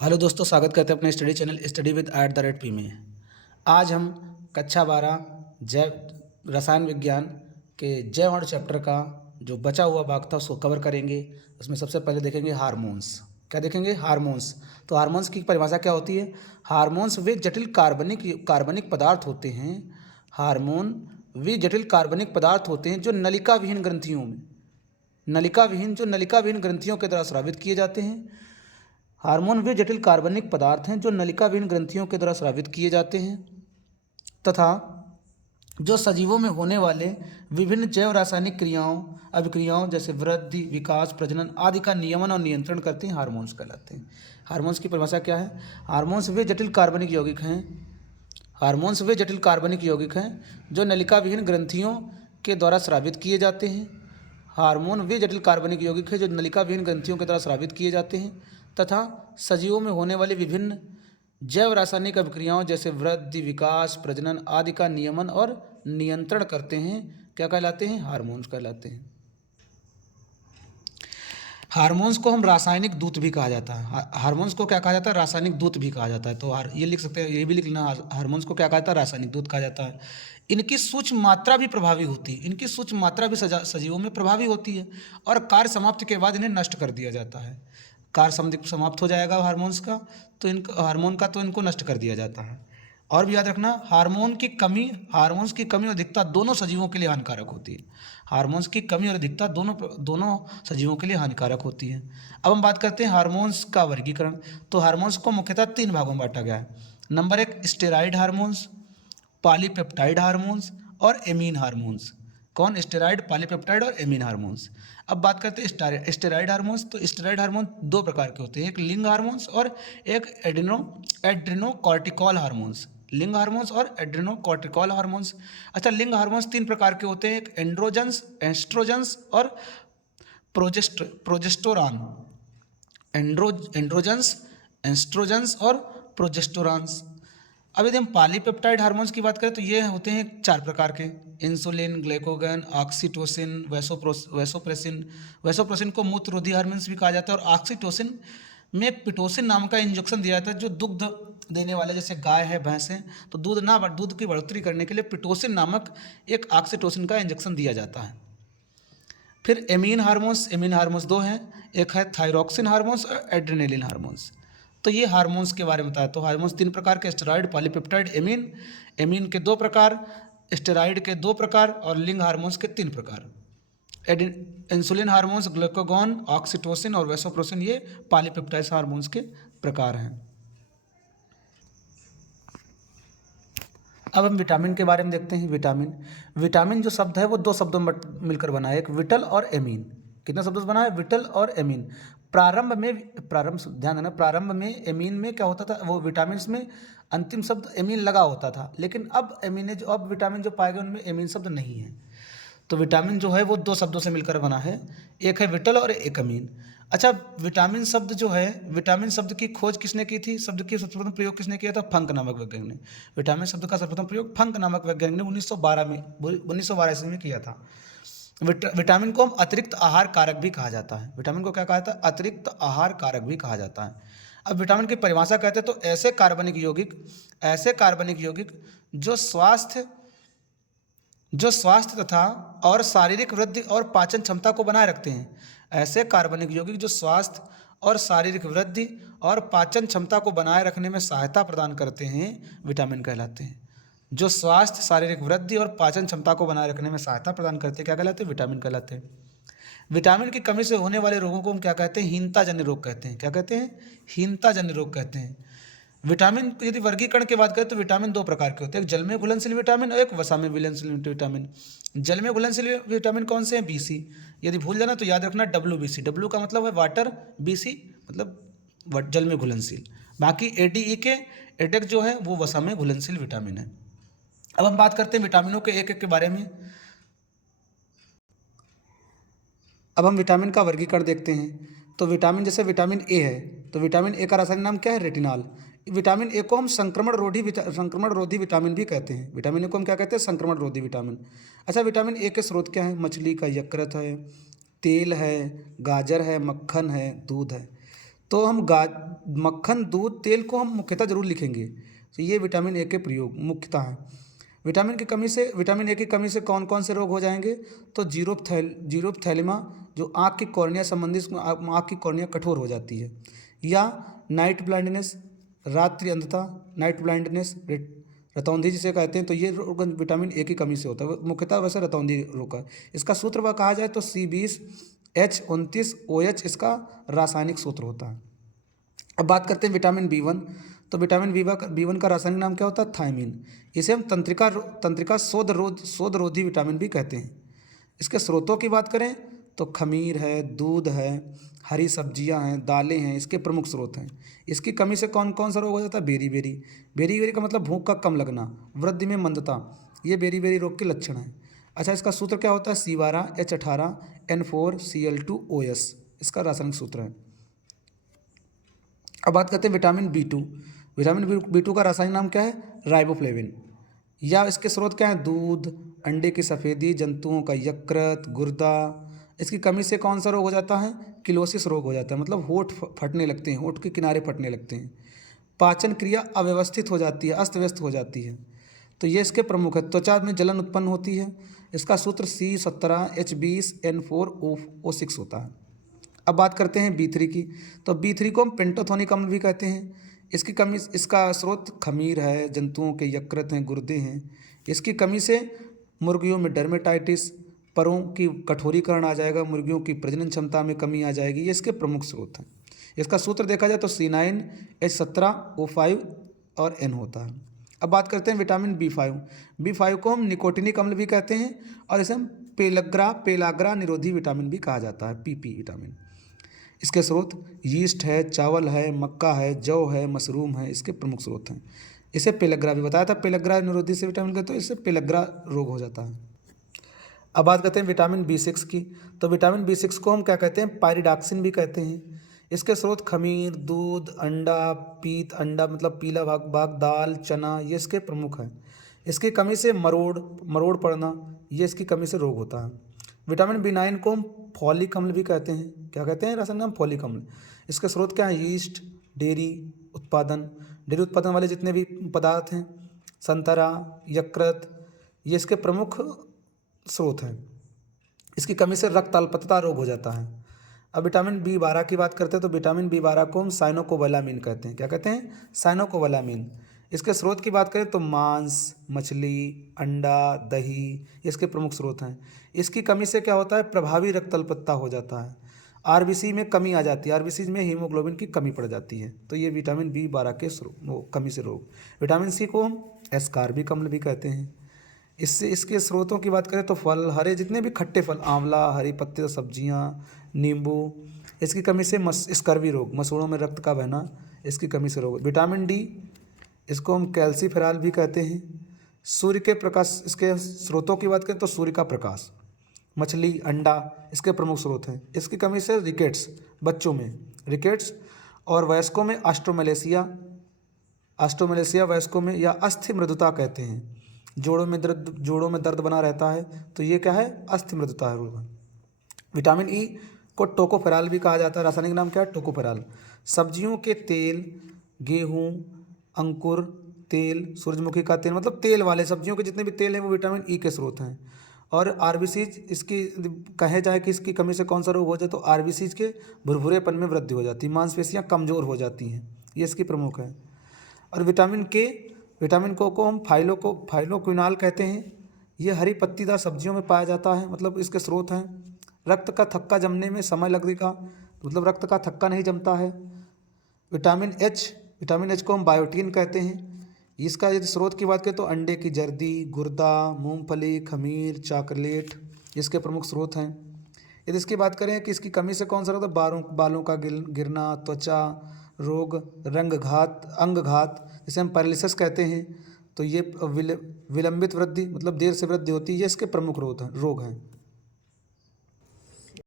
Hello दोस्तों, स्वागत करते हैं अपने study channel study with @p में। आज हम कक्षा 12 जैव रसायन विज्ञान के जैव अणु चैप्टर का जो बचा हुआ भाग था उसको कवर करेंगे। उसमें सबसे पहले देखेंगे हार्मोन्स। क्या देखेंगे? हार्मोन्स। तो हार्मोन्स की परिभाषा क्या होती है? हार्मोन्स वे जटिल कार्बनिक पदार्थ होते हैं। हार्मोन वे जटिल कार्बनिक पदार्थ होते हैं जो नलिका विहीन ग्रंथियों के द्वारा स्रावित किए जाते हैं। हार्मोन वे जटिल कार्बनिक पदार्थ हैं जो नलिकाविहीन ग्रंथियों के द्वारा स्रावित किए जाते हैं तथा जो सजीवों में होने वाले विभिन्न जैव रासायनिक अभिक्रियाओं जैसे वृद्धि, विकास, प्रजनन आदि का नियमन और नियंत्रण करते हैं। हार्मोन्स कहलाते हैं। हार्मोन्स की परिभाषा क्या है? हार्मोन्स वे जटिल कार्बनिक यौगिक हैं जो नलिकाविहीन ग्रंथियों के द्वारा स्रावित किए जाते हैं। हार्मोन वे जटिल कार्बनिक यौगिक हैं जो नलिकाविहीन ग्रंथियों के द्वारा स्रावित किए जाते हैं तथा सजीवों में होने वाली विभिन्न जैव रासायनिक अभिक्रियाओं जैसे वृद्धि, विकास, प्रजनन आदि का नियमन और नियंत्रण करते हैं। क्या कहलाते हैं? हार्मोन्स कहलाते हैं। हार्मोन्स को हम रासायनिक दूत भी कहा जाता है। हार्मोन्स को क्या कहा जाता है? रासायनिक दूत भी कहा जाता है। तो ये लिख सकते हैं, ये भी लिख लेना। हार्मोन्स को क्या कहा जाता है? रासायनिक दूत कहा जाता है। इनकी सूक्ष्म मात्रा भी प्रभावी होती है। इनकी सूक्ष्म मात्रा भी सजीवों में प्रभावी होती है और कार्य समाप्ति के बाद इन्हें नष्ट कर दिया जाता है। कार्य समाप्त हो जाएगा हार्मोन्स का, तो इनको नष्ट कर दिया जाता है। और भी याद रखना, हार्मोन्स की कमी और अधिकता दोनों सजीवों के लिए हानिकारक होती है। हार्मोन्स की कमी और अधिकता दोनों सजीवों के लिए हानिकारक होती है। अब हम बात करते हैं हार्मोन्स का वर्गीकरण। तो हार्मोन्स को मुख्यतः 3 भागों में बांटा गया है। Number 1 steroid hormones, polypeptide hormones और एमीन हार्मोन्स। कौन? स्टेरॉइड, पॉलीपेप्टाइड और एमीन हार्मोन्स। अब बात करते हैं स्टेरॉइड हार्मोन्स। तो स्टेरॉइड हार्मोन 2 प्रकार के होते हैं, एक लिंग हार्मोन्स और एक एड्रेनोकॉर्टिकॉल हार्मोन्स। लिंग हार्मोन्स और एड्रेनोकॉर्टिकॉल हार्मोन्स। अच्छा, लिंग हार्मोन्स 3 प्रकार के होते हैं, एक एस्ट्रोजन्स और प्रोजेस्टेरोन। एंड्रोजन्स, एस्ट्रोजन्स और प्रोजेस्टेरोन्स। अब यदि हम पॉलीपेप्टाइड हार्मोन्स की बात करें तो ये होते हैं 4 प्रकार के, इंसुलिन, ग्लाइकोगन, ऑक्सीटोसिन, वैसोप्रेसिन। वैसोप्रेसिन को मूत्ररोधी हार्मोन्स भी कहा जाता है। और ऑक्सीटोसिन में पिटोसिन नाम का इंजेक्शन दिया जाता है जो दुग्ध देने वाले, जैसे गाय है, भैंस है, तो दूध की बढ़ोतरी करने के लिए पिटोसिन नामक एक ऑक्सीटोसिन का इंजेक्शन दिया जाता है। फिर एमीन हार्मोन्स 2 हैं, एक है थायरॉक्सिन हार्मोन्स और एड्रेनलिन हार्मोन्स। तो ये हार्मोन्स के बारे में बताया। तो हार्मोन्स 3 प्रकार के, स्टेरॉइड, पॉलीपेप्टाइड, एमीन। एमीन के 2 प्रकार, स्टेरॉइड के 2 प्रकार और लिंग हार्मोन्स के 3 प्रकार। इंसुलिन हार्मोन्स, ग्लूकागॉन, ऑक्सीटोसिन और वैसोप्रेसिन ये पॉलीपेप्टाइड हार्मोन्स के प्रकार हैं। अब हम विटामिन के बारे में देखते हैं। विटामिन जो शब्द है वो 2 शब्दों में मिलकर बना है, एक विटल और एमीन। कितने शब्दों से बना है? विटल और एमीन। ध्यान देना, प्रारंभ में एमीन में क्या होता था, वो विटामिन में अंतिम शब्द एमीन लगा होता था, लेकिन अब विटामिन जो पाए गए उनमें एमीन शब्द नहीं है। तो विटामिन जो है वो 2 शब्दों से मिलकर बना है, एक है विटल और एक अमीन। अच्छा, विटामिन शब्द की खोज किसने की थी? शब्द की सर्वप्रथम प्रयोग किसने किया था? फंक नामक वैज्ञानिक ने। विटामिन शब्द का सर्वप्रथम प्रयोग फंक नामक वैज्ञानिक ने 1912 ईस्वी में किया था। विटामिन को हम अतिरिक्त आहार कारक भी कहा जाता है। विटामिन को क्या कहा जाता है? अतिरिक्त आहार कारक भी कहा जाता है। अब विटामिन की परिभाषा कहते हैं तो ऐसे कार्बनिक यौगिक जो स्वास्थ्य तथा और शारीरिक वृद्धि और पाचन क्षमता को बनाए रखते हैं। ऐसे कार्बनिक यौगिक जो स्वास्थ्य और शारीरिक वृद्धि और पाचन क्षमता को बनाए रखने में सहायता प्रदान करते हैं, विटामिन कहलाते हैं। जो स्वास्थ्य, शारीरिक वृद्धि और पाचन क्षमता को बनाए रखने में सहायता प्रदान करते हैं, क्या कहलाते हैं? विटामिन कहलाते हैं। विटामिन की कमी से होने वाले रोगों को हम क्या कहते हैं? हीनताजन्य रोग कहते हैं। क्या कहते हैं? हीनताजन्य रोग कहते हैं। विटामिन यदि वर्गीकरण की बात करें तो विटामिन 2 प्रकार के होते हैं, एक जल में घुलनशील विटामिन और एक वसा में घुलनशील विटामिन। जल में घुलनशील विटामिन कौन से हैं? BC। यदि भूल जाना तो याद रखना WBC। W का मतलब है वाटर, BC मतलब जल में घुलनशील। बाकी ADEK जो है वो वसा में घुलनशील विटामिन है। अब हम बात करते हैं विटामिनों के एक एक के बारे में। अब हम विटामिन का वर्गीकरण देखते हैं। तो विटामिन, जैसे विटामिन ए है, तो विटामिन ए का रासायनिक नाम क्या है? रेटिनॉल। विटामिन ए को हम संक्रमण रोधी विटामिन भी कहते हैं। विटामिन ए को हम क्या कहते हैं? संक्रमण रोधी विटामिन। अच्छा, विटामिन ए के स्रोत क्या है? मछली का यकृत है, तेल है, गाजर है, मक्खन है, दूध है। तो हम मक्खन, दूध, तेल को हम मुख्यतः जरूर लिखेंगे। तो ये विटामिन ए के प्रयोग मुख्यतः हैं। विटामिन ए की कमी से कौन कौन से रोग हो जाएंगे? तो जीरोप्थैलेमा, जो आँख की कॉर्निया संबंधी, आँख की कॉर्निया कठोर हो जाती है, या नाइट ब्लाइंडनेस, रात्रि अंधता, नाइट ब्लाइंडनेस, रतौंधी जिसे कहते हैं, तो ये रोग विटामिन ए की कमी से होता है, मुख्यतः वैसे रतौंधी रोग का। इसका सूत्र वह कहा जाए तो C20H29OH इसका रासायनिक सूत्र होता है। अब बात करते हैं विटामिन B1। तो विटामिन B1 का रासायनिक नाम क्या होता है? थायमीन। इसे हम तंत्रिका शोधरोधी विटामिन भी कहते हैं। इसके स्रोतों की बात करें तो खमीर है, दूध है, हरी सब्जियां हैं, दालें हैं, इसके प्रमुख स्रोत हैं। इसकी कमी से कौन कौन सा रोग हो जाता है? बेरी का मतलब भूख का कम लगना, वृद्धि में मंदता, ये बेरी रोग के लक्षण हैं। अच्छा, इसका सूत्र क्या होता है? C12H18N4Cl2OS इसका रासायनिक सूत्र है। अब बात करते हैं विटामिन B2। विटामिन B2 का रासायनिक नाम क्या है? राइबोफ्लेविन। या इसके स्रोत क्या है? दूध, अंडे की सफ़ेदी, जंतुओं का यकृत, गुर्दा। इसकी कमी से कौन सा रोग हो जाता है? किलोसिस रोग हो जाता है, मतलब होठ फटने लगते हैं, होठ के किनारे फटने लगते हैं। पाचन क्रिया अव्यवस्थित हो जाती है, अस्त व्यस्त हो जाती है। तो ये इसके प्रमुख है। त्वचा में जलन उत्पन्न होती है। इसका सूत्र C17H20N4O6 होता है। अब बात करते हैं B3 की। तो B3 को हम पेंटोथोनिक अम्ल भी कहते हैं। इसका स्रोत खमीर है, जंतुओं के यकृत हैं, गुर्दे हैं। इसकी कमी से मुर्गियों में डर्मेटाइटिस, परों की कठोरीकरण आ जाएगा, मुर्गियों की प्रजनन क्षमता में कमी आ जाएगी। ये इसके प्रमुख स्रोत हैं। इसका सूत्र देखा जाए तो C9H17O5 और N होता है। अब बात करते हैं विटामिन B5 को हम निकोटिनिक अम्ल भी कहते हैं, और इसे हम पेलाग्रा निरोधी विटामिन भी कहा जाता है, PP विटामिन। इसके स्रोत यीस्ट है, चावल है, मक्का है, जौ है, मशरूम है, इसके प्रमुख स्रोत हैं। इसे पेलग्रा भी बताया था, पेलग्रा निरोधी से विटामिन का, तो इससे पेलग्रा रोग हो जाता है। अब बात करते हैं विटामिन B6 की। तो विटामिन B6 को हम क्या कहते हैं? पायरिडॉक्सिन भी कहते हैं। इसके स्रोत खमीर, दूध, अंडा, अंडा मतलब पीला भाग, दाल, चना, ये इसके प्रमुख हैं। इसकी कमी से मरोड़ पड़ना, ये इसकी कमी से रोग होता है। विटामिन B9 को हम फॉलिक अम्ल भी कहते हैं। क्या कहते हैं? रासायनिक नाम फॉलिक अम्ल। इसके स्रोत क्या है? यीस्ट, डेयरी उत्पादन वाले जितने भी पदार्थ हैं, संतरा, यकृत, ये इसके प्रमुख स्रोत हैं। इसकी कमी से रक्त अल्पता रोग हो जाता है। अब विटामिन B12 की बात करते हैं। तो विटामिन B12 को हम साइनोकोबालामिन कहते हैं। क्या कहते हैं? साइनोकोबालामिन। इसके स्रोत की बात करें तो मांस, मछली, अंडा, दही, इसके प्रमुख स्रोत हैं। इसकी कमी से क्या होता है? प्रभावी रक्त अल्पता हो जाता है, RBC में कमी आ जाती है, RBC में हीमोग्लोबिन की कमी पड़ जाती है। तो ये विटामिन B12 के कमी से रोग। विटामिन C को हम एस्कॉर्बिक अम्ल भी कहते हैं। इसके स्रोतों की बात करें तो फल, हरे जितने भी खट्टे फल, आंवला, हरी पत्ती सब्जियाँ, नींबू, इसकी कमी से स्कर्वी रोग, मसूड़ों में रक्त का बहना, इसकी कमी से रोग। विटामिन D, इसको हम कैल्सीफेरॉल भी कहते हैं। सूर्य के प्रकाश, इसके स्रोतों की बात करें तो सूर्य का प्रकाश, मछली, अंडा, इसके प्रमुख स्रोत हैं। इसकी कमी से रिकेट्स, बच्चों में रिकेट्स, और वयस्कों में ऑस्ट्रोमेलेसिया वयस्कों में, या अस्थि मृदुता कहते हैं। जोड़ों में दर्द बना रहता है, तो ये क्या है? अस्थि मृदुता है रोग। विटामिन E को टोकोफेरॉल भी कहा जाता है। रासायनिक नाम क्या है? टोकोफेरॉल। सब्जियों के तेल, गेहूँ, अंकुर तेल, सूरजमुखी का तेल, मतलब तेल वाले सब्जियों के जितने भी तेल हैं वो विटामिन E के स्रोत हैं। और RBC, इसकी कहे जाए कि इसकी कमी से कौन सा रोग हो जाए तो RBC के भुरभुरेपन में वृद्धि हो जाती है, मांसपेशियां कमज़ोर हो जाती हैं, ये इसकी प्रमुख है। और विटामिन को हम फाइलोक्विनाल कहते हैं। ये हरी पत्तीदार सब्जियों में पाया जाता है, मतलब इसके स्रोत हैं। रक्त का थक्का जमने में समय लगेगा, मतलब रक्त का थक्का नहीं जमता है। विटामिन H को हम बायोटीन कहते हैं। इसका यदि स्रोत की बात करें तो अंडे की जर्दी, गुर्दा, मूंगफली, खमीर, चॉकलेट, इसके प्रमुख स्रोत हैं। यदि इसकी बात करें कि इसकी कमी से कौन सा होता है? बालों का गिरना, त्वचा रोग, अंगघात, जिसे हम पैरालिसिस कहते हैं। तो ये विलंबित वृद्धि, मतलब देर से वृद्धि होती है, ये इसके प्रमुख रोग हैं।